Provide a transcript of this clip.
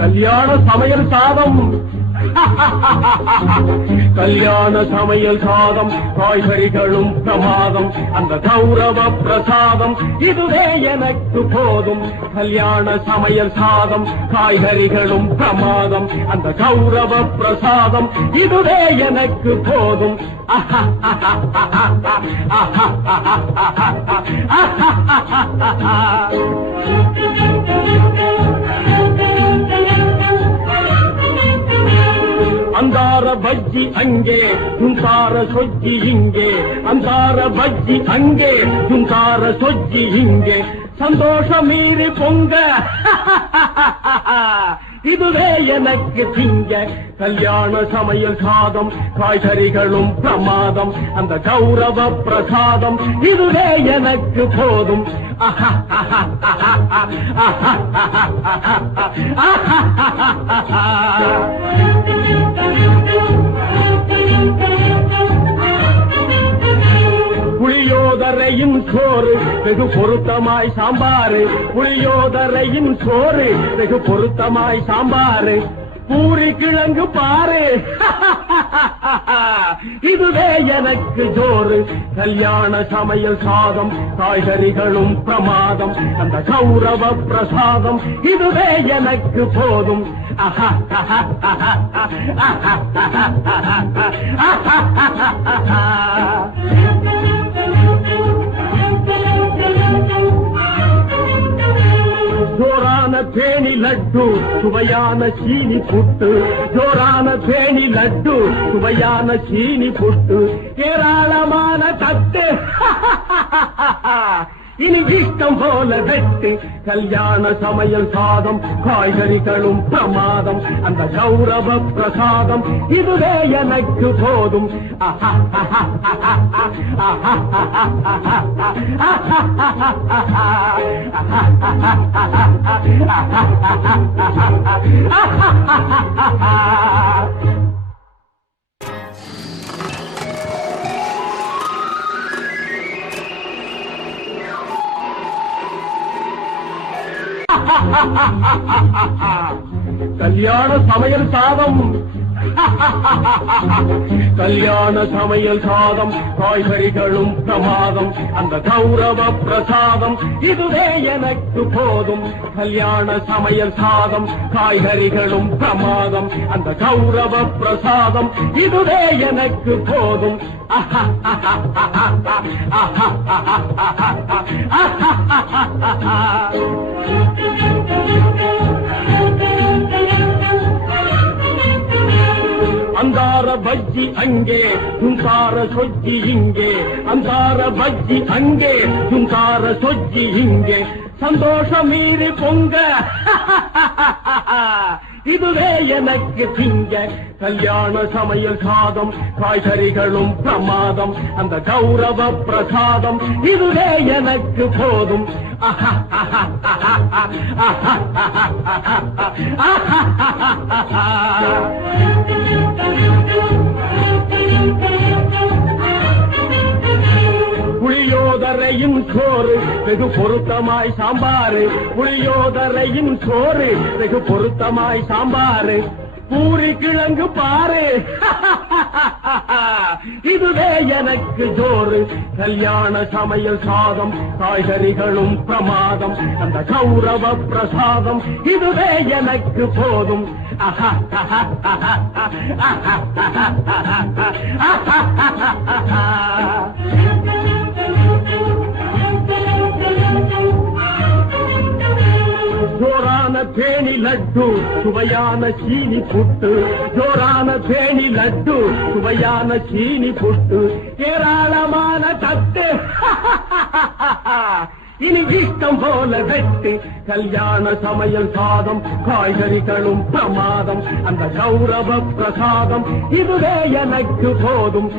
கல்யாண சமையல் சாதம். கல்யாண சமையல் சாதம், காய்கறிகளும் பிரமாதம், அந்த கௌரவ பிரசாதம் இதுவே எனக்கு போதும். கல்யாண சமையல் சாதம், காய்கறிகளும் பிரமாதம், அந்த கௌரவ பிரசாதம் இதுவே எனக்கு போதும். அந்தார பஜ்ஜி அங்கே, துந்தார சொஜ்ஜி இங்கே. அந்தார பஜ்ஜி அங்கே, துந்தார சொஜ்ஜி இங்கே. சந்தோஷம் மீறி பொங்க இதுவே எனக்கு திங்க. கல்யாண சமையல் சாதம், காய்கறிகளும் பிரமாதம், அந்த கௌரவ பிரசாதம் இதுவே எனக்கு போதும். புளியோதரையின் சோறு வெகு பொருத்தமாய் சாம்பாரு. புளியோதரையின் சோறு வெகு பொருத்தமாய் சாம்பாரு. பூரி கிழங்கு பாரு இதுவே எனக்கு ஜோறு. கல்யாண சமையல் சாதம், காய்கறிகளும் பிரமாதம், அந்த கௌரவ பிரசாதம் இதுவே எனக்கு போதும். ஜோரான தேனி லட்டு, சுவையான சீனி புட்டு. ஜோரான தேனி லட்டு, சுவையான சீனி புட்டு. ஏராளமான தட்டு இனி இஷ்டம் போல வெட்டு. கல்யாண சமையல் சாதம், காய்கறிகளும் பிரமாதம், அந்த கௌரவ பிரசாதம் இதுவே எனக்கு போதும். கல்யாண சமையல் சாதம். கல்யாண சமையல் சாதம், காய்கறிகளும் பிரமாதம், அந்த கௌரவ பிரசாதம் இதுவே எனக்கு போதும். கல்யாண சமையல் சாதம், காய்கறிகளும் பிரமாதம், அந்த கௌரவ பிரசாதம் இதுவே எனக்கு போதும். அந்தார பஜ்ஜி அங்கே, துந்தார சொஜ்ஜி இங்கே. அந்தார பஜ்ஜி அங்கே, துந்தார சொஜ்ஜி இங்கே. சந்தோஷம் மீறி பொங்க இதுவே எனக்கு திங்க. கல்யாண சமையல் சாதம், காய்கறிகளும் பிரமாதம், அந்த கௌரவ பிரசாதம் இதுவே எனக்கு போதும். புளியோதரையின் சோறு வெகு பொருத்தமாய் சாம்பாரு. புளியோதரையின் சோறு வெகு பொருத்தமாய் சாம்பாரு. பூரி கிழங்கு பாரு இதுவே எனக்கு ஜோறு. கல்யாண சமையல் சாதம், காய்கறிகளும் பிரமாதம், அந்த கௌரவ பிரசாதம் இதுவே எனக்கு போதும். ஜோரான தேனி லட்டு, சுவையான சீனி புட்டு. ஜோரான தேனி லட்டு, சுவையான சீனி புட்டு. ஏராளமான தட்டு இனி இஷ்டம் போல வெட்டு. கல்யாண சமையல் சாதம், காய்கறிகளும் பிரமாதம், அந்த கௌரவ பிரசாதம் இதுவே எனக்கு போதும்.